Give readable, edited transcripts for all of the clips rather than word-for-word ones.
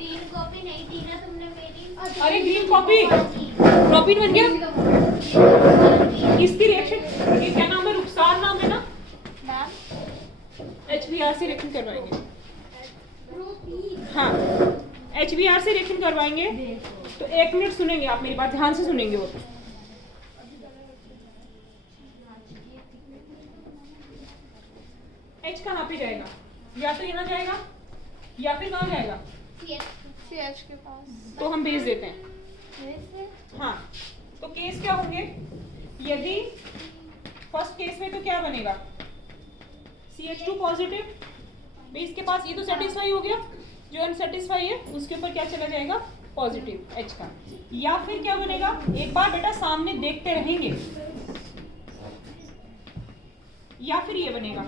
Green copy नहीं थी ना तुमने मेरी। अरे ग्रीन कॉपी प्रोपीन बन गया। इसकी रिएक्शन ये क्या नाम है, रुखसार नाम है ना मैम। HBr से रिएक्शन करवाएंगे। हाँ HBr से रिएक्शन करवाएंगे। तो 1 मिनट सुनेंगे आप, मेरी बात ध्यान से सुनेंगे। वो H कहाँ पे जाएगा, या तो यहाँ जाएगा या फिर कहाँ जाएगा, CH के पास। तो हम भेज देते हैं। हाँ तो केस क्या होंगे, यदि फर्स्ट केस में तो क्या बनेगा CH2 पॉजिटिव, बेस के पास ये तो सेटिस्फाई हो गया, जो अनसेटिस्फाई है उसके ऊपर क्या चला जाएगा पॉजिटिव H का। या फिर क्या बनेगा, एक बार बेटा सामने देखते रहेंगे, या फिर ये बनेगा।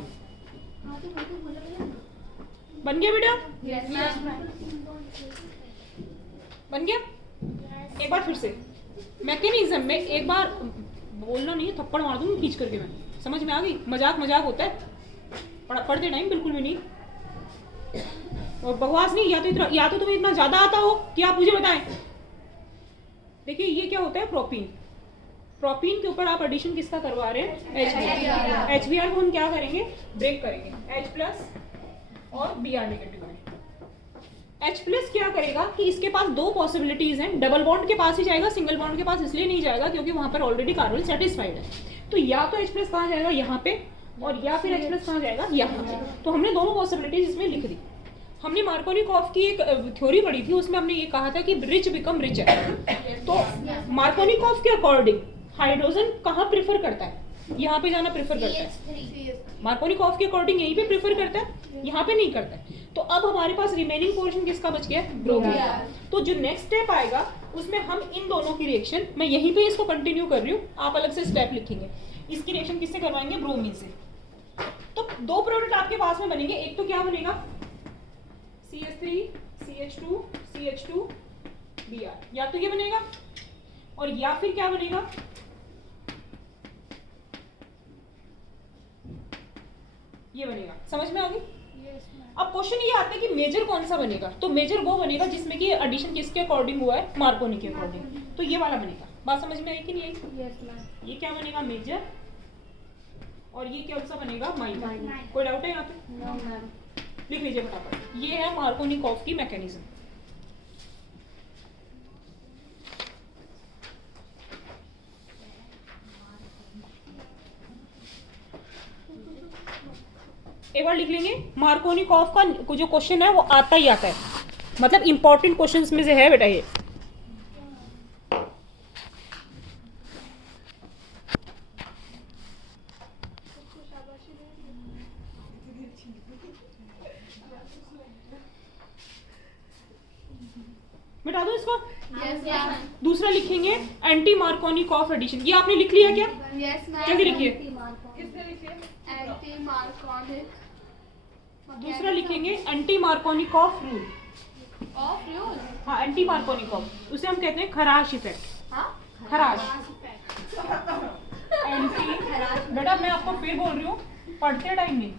बन गया बेटा, बन गया। एक बार फिर से मैकेनिज्म में एक बार बोलना नहीं है, थप्पड़ मार दूंगी खींच करके। मैं समझ में आ गई, मजाक मजाक होता है, पढ़ते टाइम बिल्कुल भी नहीं, और बकवास नहीं। या तो तुम्हें इतना ज्यादा आता हो कि आप मुझे बताएं। देखिए ये क्या होता है, प्रोपीन। प्रोपीन के ऊपर आप एडिशन किसका करवा रहे हैं, HBr को हम क्या करेंगे, ब्रेक करेंगे, H+ और Br नेगेटिव में। H+ क्या करेगा कि इसके पास 2 पॉसिबिलिटीज हैं, डबल बॉन्ड के पास ही जाएगा, सिंगल बॉन्ड के पास इसलिए नहीं जाएगा क्योंकि वहां पर ऑलरेडी कार्बन सेटिस्फाइड है। तो या तो H+ कहाँ जाएगा, यहाँ पे, और या फिर H+ कहाँ जाएगा, यहाँ पे। तो हमने दोनों पॉसिबिलिटीज इसमें लिख दी। हमने मार्कोनिकॉफ की एक थ्योरी पढ़ी थी, उसमें हमने ये कहा था कि रिच बिकम रिचर। तो मार्कोनिकॉफ के अकॉर्डिंग हाइड्रोजन कहाँ प्रेफर करता है, यहाँ पे जाना प्रेफर करता है। मार्कोनिकॉफ के अकॉर्डिंग यहीं पे प्रेफर करता है, यहाँ पे नहीं करता है। तो अब हमारे पास रिमेनिंग पोर्शन किसका बच गया, ब्रोमीन। तो जो नेक्स्ट स्टेप आएगा उसमें हम इन दोनों की रिएक्शन, मैं यहीं पे इसको कंटिन्यू कर रही हूँ, आप अलग से स्टेप लिखेंगे। इसकी रिएक्शन किससे करवाएंगे, ब्रोमीन से। तो 2 प्रोडक्ट आपके पास में बनेंगे, एक तो क्या बनेगा CH3 CH2 CH2 Br, या तो ये बनेगा, और या फिर क्या बनेगा, ये बनेगा। समझ में आ गई? अब क्वेश्चन ये आता है कि मेजर कौन सा बनेगा, तो मेजर वो बनेगा जिसमें कि एडिशन किसके अकॉर्डिंग हुआ है, मार्कोनी के अकॉर्डिंग। तो ये वाला बनेगा। बात समझ में आई कि नहीं आई? ये क्या बनेगा, मेजर, और ये क्या सा बनेगा, माइनर। कोई डाउट है यहाँ पे? लिख लीजिए फटाफट। ये है मार्कोनिकॉफ की मैकेनिज्म। एक बार लिख लेंगे, मार्कोनिकॉफ का जो क्वेश्चन है वो आता ही आता है, मतलब इंपॉर्टेंट क्वेश्चंस में से है बेटा ये। बता दो इसको। दूसरा लिखेंगे एंटी मार्कोनिकॉफ एडिशन। ये आपने लिख लिया क्या? जल्दी लिखिए। Anti Markovnikov. दूसरा लिखेंगे एंटी मार्कोनिकॉफ रूल। हाँ, एंटी मार्कोनिकॉफ, उसे हम कहते हैं खराश इफेक्ट। खराश एंटी। बेटा मैं आपको फिर बोल रही हूँ, पढ़ते टाइम नहीं,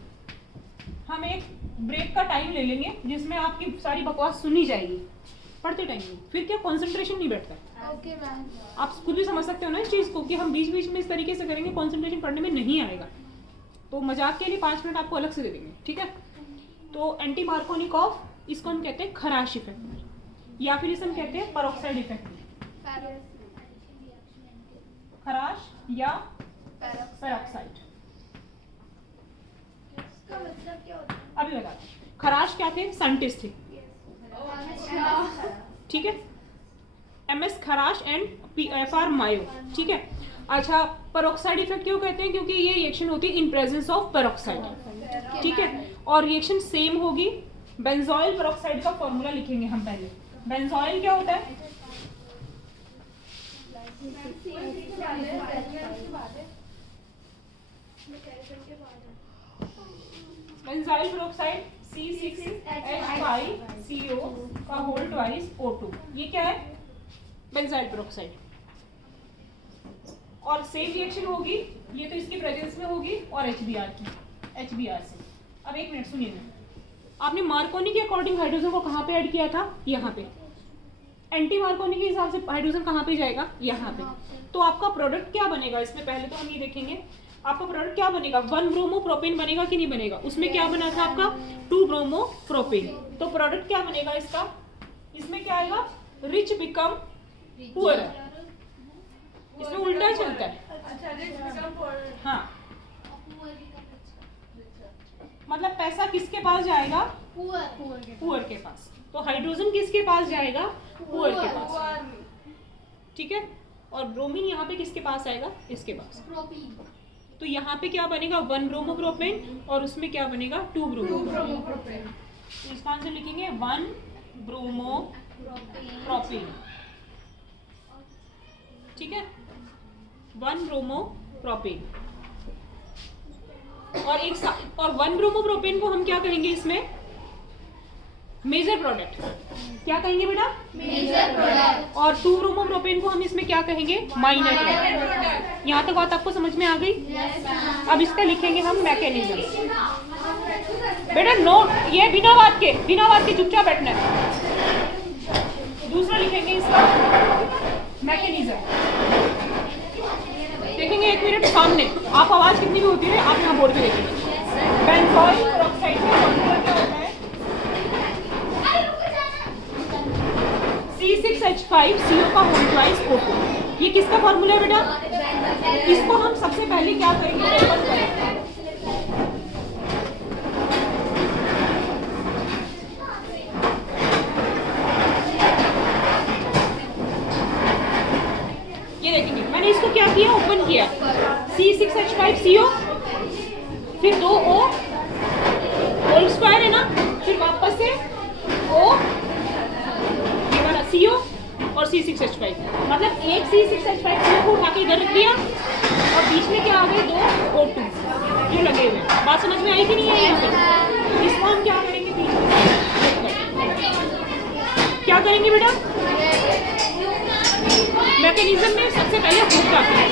हम एक ब्रेक का टाइम ले लेंगे जिसमें आपकी सारी बकवास सुनी जाएगी। पढ़ते टाइम नहीं, फिर क्या कंसंट्रेशन नहीं बैठता। Okay ma'am. आप खुद भी समझ सकते हो ना इस चीज को कि हम बीच बीच में इस तरीके से करेंगे, कंसंट्रेशन पढ़ने में नहीं आएगा। तो मजाक के लिए 5 मिनट आपको अलग से दे देंगे, ठीक है? तो एंटी मार्कोनिकॉफ, इसको हम कहते हैं खराश इफेक्ट, या फिर इसे हम कहते हैं पेरोक्साइड इफेक्ट। खराश या पेरोक्साइड। अभी बताते हैं। खराश क्या थे? साइंटिस्ट थे, ठीक है? MS खराश एंड FR मायो, ठीक है? अच्छा, पेरोक्साइड इफेक्ट क्यों कहते हैं? क्योंकि ये रिएक्शन होती है इन प्रेजेंस ऑफ पेरोक्साइड, ठीक है? और रिएक्शन सेम होगी। बेंजोइल पेरोक्साइड का फॉर्मूला लिखेंगे हम पहले। बेंजोइल क्या होता है? बेंजोइल पेरोक्साइड C6H5CO का होल ट्वाइस O2। ये क्या है? Benzoyl peroxide. और सेम रिएक्शन होगी, ये तो इसकी प्रेजेंस में होगी, और HBr की, HBr से। अब 1 मिनट सुनिए। आपने मार्कोनी के अकॉर्डिंग हाइड्रोजन को कहाँ पे ऐड किया था? यहाँ पे। एंटी मार्कोनी के हिसाब से हाइड्रोजन कहाँ पे जाएगा? यहाँ पे। तो आपका प्रोडक्ट क्या बनेगा इसमें? पहले तो हम ये देखेंगे आपका प्रोडक्ट क्या बनेगा। 1 ब्रोमो प्रोपेन बनेगा कि नहीं बनेगा? उसमें क्या बना था आपका? 2 ब्रोमो प्रोपेन। तो प्रोडक्ट क्या बनेगा इसका? इसमें क्या आएगा? Rich become poor. इसमें उल्टा चलता है। हाँ, मतलब पैसा किसके पास जाएगा? पुअर के पास। तो हाइड्रोजन किसके पास जाएगा? पुअर के पास। ठीक है। और ब्रोमीन यहाँ पे किसके पास आएगा? इसके पास। तो यहाँ पे क्या बनेगा? 1 ब्रोमो प्रोपेन और उसमें क्या बनेगा? 2 ब्रोमो प्रोपेन। तो इसका आंसर लिखेंगे 1 ब्रोमो प्रोपेन। ठीक है, 1 ब्रोमो प्रोपेन। और 1 ब्रोमो प्रोपेन को हम क्या कहेंगे इसमें? Major product. क्या कहेंगे बेटा? Major product. और 2 ब्रोमो प्रोपेन को हम इसमें क्या कहेंगे? Minor product. यहाँ तक बात आपको समझ में आ गई? अब इसका लिखेंगे हम मैकेनिज्म। बेटा नोट, ये बिना बात के चुपचाप बैठना है। दूसरा लिखेंगे इसका मैकेनिज्म। देखेंगे 1 मिनट सामने, आप आवाज कितनी भी होती है आप यहाँ बोर्ड पे देखेंगे। बेंजोइल पेरोक्साइड का फॉर्मूला क्या होता है? C6H5CO का होल ट्वाइस O2। ये किसका फॉर्मूला है बेटा? इसको हम सबसे पहले क्या करेंगे? ओपन करेंगे। ये देखेंगे मैंने इसको क्या किया? ओपन किया। C6H5CO, फिर 2O होल स्क्वायर है ना, फिर वापस से O, ये वाला CO और C6H5। मतलब एक C6H5CO को उठा के इधर रख दिया और बीच में क्या आ गए? 2 O2 जो लगे हुए। बात समझ में आई कि नहीं आई? यहाँ पे इसको हम क्या करेंगे? क्या करेंगे बेटा? मैकेनिज्म में सबसे पहले हुक आती है।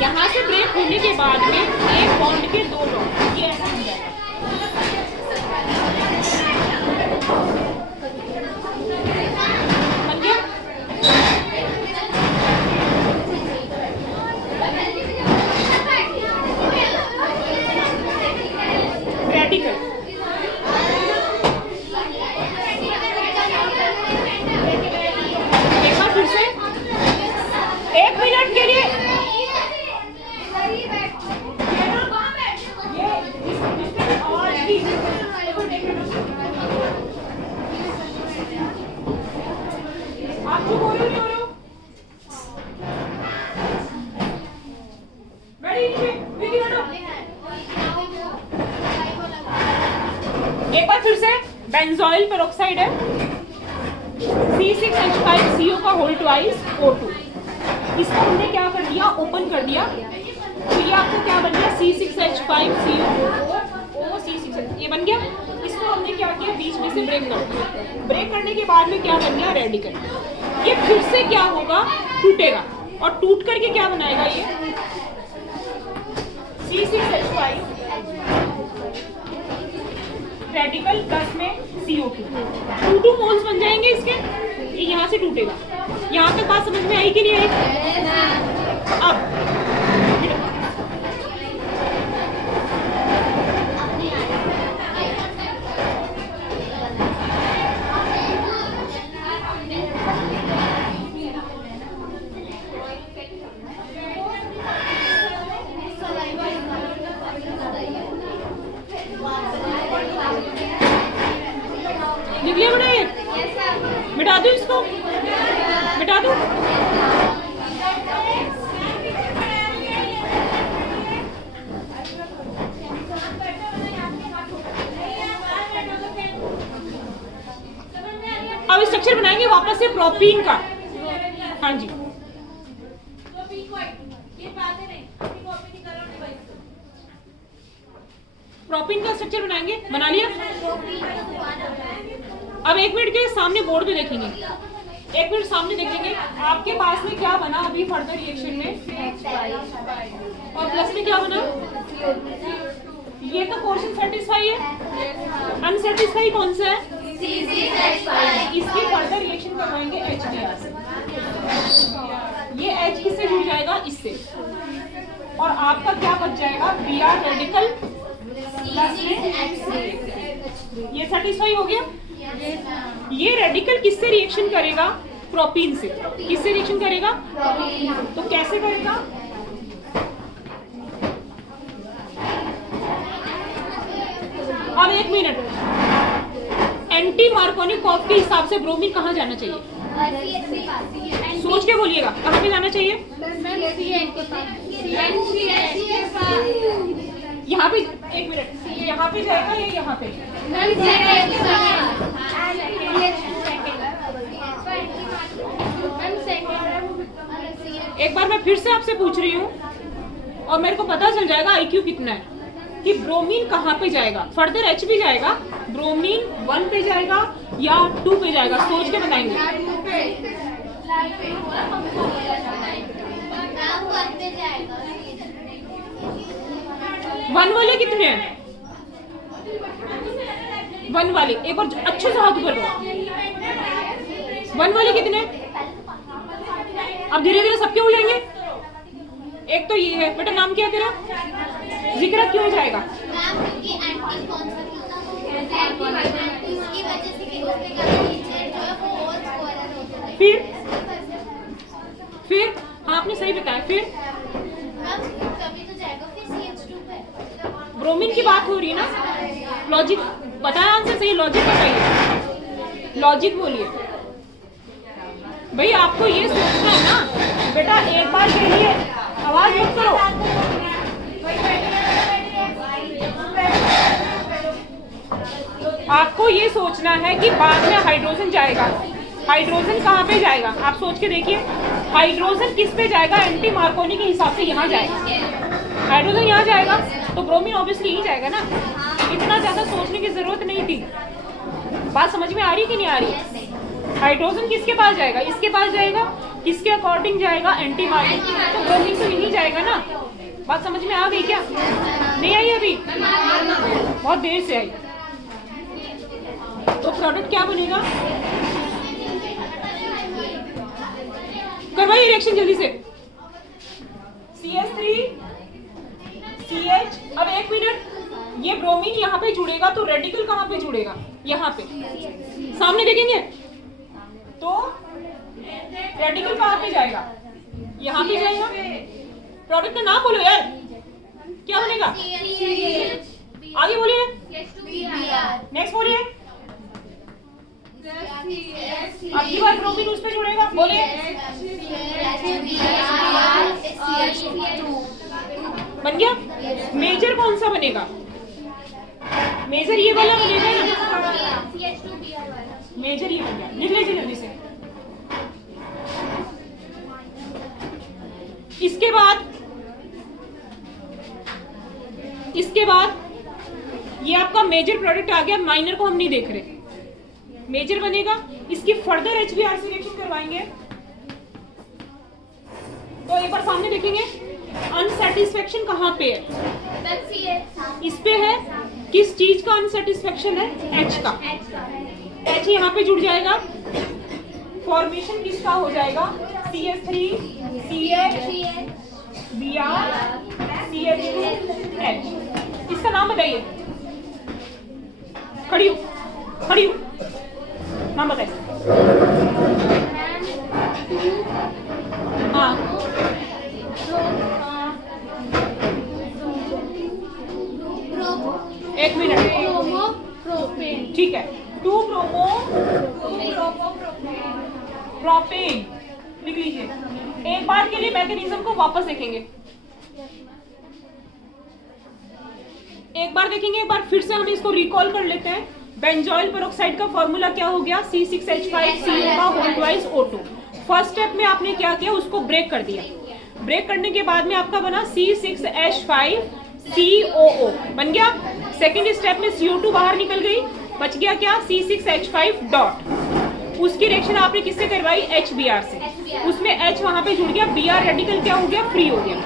यहाँ से ब्रेक होने के बाद में एक बॉन्ड के 2 डॉट, ये ऐसा हो जाएगा। बन गया? रेडिकल। एक बार फिर से 1 मिनट के लिए आप क्यों बोल रहे हो? एक बार फिर से बेंजोइल पेरोक्साइड है, C6H5CO का होल ट्वाइस O2। इसको हमने क्या कर दिया? ओपन कर दिया। तो ये आपको क्या बन गया? C6H5CO O C6, ये बन गया। इसको हमने क्या किया? बीच में से ब्रेक कर दिया। ब्रेक करने के बाद में क्या बन गया? रेडिकल। ये फिर से क्या होगा? टूटेगा और टूट करके क्या बनाएगा? ये C6H5 रेडिकल प्लस में CO2, 2 मोल्स बन जाएंगे इसके। ये यहाँ से टूटेगा। यहाँ तक बात समझ में आई कि नहीं आई? अब निकलिए बेटा, ये मिटा दूं इसको? मिटा दूं? अब स्ट्रक्चर बनाएंगे वापस से प्रोपीन का। हाँ जी, प्रोपीन का स्ट्रक्चर बनाएंगे। बना लिया? अब 1 मिनट के सामने बोर्ड पे देखेंगे। 1 मिनट सामने देखेंगे आपके पास में क्या बना अभी फर्दर रिएक्शन में, और प्लस में क्या बना? ये तो क्वेश्चन सेटिस्फाई है, अनसेटिस्फाई कौन सा है? इसकी फर्दर रिएक्शन करवाएंगे HBr से। ये H किससे जुड़ जाएगा? इससे। और आपका क्या बच जाएगा? Br radical. ये सेटिस्फाई हो गया। ये रेडिकल किससे रिएक्शन करेगा? प्रोपीन से। किससे रिएक्शन करेगा? तो कैसे करेगा? अब 1 मिनट, एंटी मार्कोनिकॉफ के हिसाब से ब्रोमीन कहाँ जाना चाहिए? सोच के बोलिएगा, कहाँ पे जाना चाहिए? यहाँ पे। 1 मिनट, यहाँ पे जाएगा या यहाँ पे? एक बार मैं फिर से आपसे पूछ रही हूँ और मेरे को पता चल जाएगा IQ कितना है कि ब्रोमीन कहाँ पे जाएगा। फर्दर H भी जाएगा, ब्रोमीन 1 पे जाएगा या 2 पे जाएगा, सोच के बताएंगे। 1 वाले कितने हैं? 1 वाले एक बार अच्छे से हाथ ऊपर करो। 1 वाले कितने? अब धीरे धीरे सबके हो जाएंगे। एक तो ये है। बेटा नाम क्या है तेरा? जिक्र क्यों जाएगा? फिर हाँ आपने सही बताया। फिर ब्रोमीन की बात हो रही है ना। लॉजिक बताया, आंसर सही। लॉजिक बताइए, लॉजिक बोलिए भाई। आपको ये सोचना है ना बेटा, एक बार के लिए आवाज मत करो। आपको ये सोचना है कि बाद में हाइड्रोजन जाएगा। हाइड्रोजन कहाँ पे जाएगा? आप सोच के देखिए, हाइड्रोजन किस पे जाएगा? एंटी मार्कोनी के हिसाब से यहाँ जाएगा। हाइड्रोजन यहाँ जाएगा तो ब्रोमीन ऑब्वियसली यहीं जाएगा ना। इतना ज्यादा सोचने की जरूरत नहीं थी। बात समझ में आ रही कि नहीं आ रही? हाइड्रोजन किसके पास जाएगा? इसके पास जाएगा। किसके अकॉर्डिंग जाएगा? Anti Markovnikov. तो ब्रोमीन तो यहीं जाएगा ना। बात समझ में आ गई क्या? नहीं आई अभी? बहुत देर से आई। तो प्रोडक्ट क्या बनेगा? करवाइए रिएक्शन जल्दी से। CH3 CH। अब 1 मिनट, ये ब्रोमीन यहाँ पे जुड़ेगा तो रेडिकल कहाँ पे जुड़ेगा? यहाँ पे। सामने देखेंगे तो रेडिकल कहाँ पे जाएगा? यहाँ पे जाएगा। प्रोडक्ट का नाम बोलो यार, क्या बनेगा? आगे बोलिए, नेक्स्ट बोलिए। आपकी बार ब्रोमीन उस पे जुड़ेगा, बोलिए। बन गया। मेजर कौन सा बनेगा? मेजर ये वाला बनेगा ना। मेजर ये बन गया। लिख लीजिए जल्दी से। इसके बाद ये आपका मेजर प्रोडक्ट आ गया। माइनर को हम नहीं देख रहे, मेजर बनेगा। इसकी फर्दर HBr से रिएक्शन करवाएंगे तो एक बार सामने देखेंगे। अनसेटिस्फेक्शन कहाँ पे है? इस पे है। किस चीज का अनसेटिस्फेक्शन है? H का। H यहाँ पे जुड़ जाएगा। फॉर्मेशन किसका हो जाएगा? CH3 CH Br CH2 H। इसका नाम बताइए। खड़ी हो, खड़ी हो, नाम बताइए। हाँ एक मिनट, ठीक है। 2-ब्रोमो-प्रोपेन लिख लीजिए। एक बार के लिए मैकेनिज्म को वापस देखेंगे। एक बार देखेंगे, एक बार फिर से हम इसको रिकॉल कर लेते हैं। बेंजोइल पेरोक्साइड का फॉर्मूला क्या हो गया? C6H5CO2। फर्स्ट स्टेप में आपने क्या किया? उसको ब्रेक कर दिया। ब्रेक करने के बाद में आपका बना C6H5COO बन गया। सेकेंड स्टेप में CO2 बाहर निकल गई, बच गया क्या? C6H5 dot. उसकी रिएक्शन आपने किससे करवाई, HBr से। उसमें H वहां पे जुड़ गया, Br रेडिकल क्या हो गया, फ्री हो गया।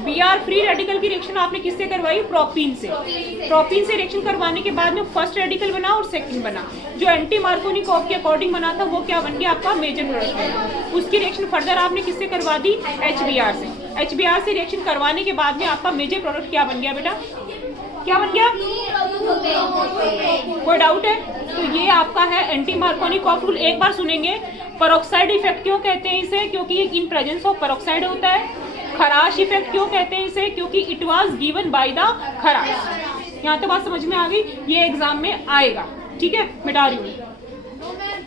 Br फ्री रेडिकल की रिएक्शन आपने किससे करवाई, प्रोपीन से। प्रोपीन से रिएक्शन करवाने के बाद में फर्स्ट रेडिकल बना और सेकंड बना। जो एंटी मार्कोनिकॉफ के अकॉर्डिंग बना था वो क्या बन गया, आपका मेजर प्रोडक्ट। उसकी रिएक्शन फर्दर आपने किससे करवा दी, HBr से। HBr से रिएक्शन करवाने के बाद में आपका मेजर प्रोडक्ट क्या बन गया बेटा, क्या बन गया, कोई डाउट है? तो ये आपका है एंटी मार्कोनिकॉफ रूल। एक बार सुनेंगे। पेरोक्साइड इफेक्ट क्यों कहते हैं इसे, क्योंकि इन प्रेजेंस ऑफ पेरोक्साइड होता है। खराश इफेक्ट क्यों कहते हैं इसे, क्योंकि it was given by the खराश। यहाँ तो बात समझ में आ गई, ये एग्जाम में आएगा, ठीक है, मिटा रही हूँ।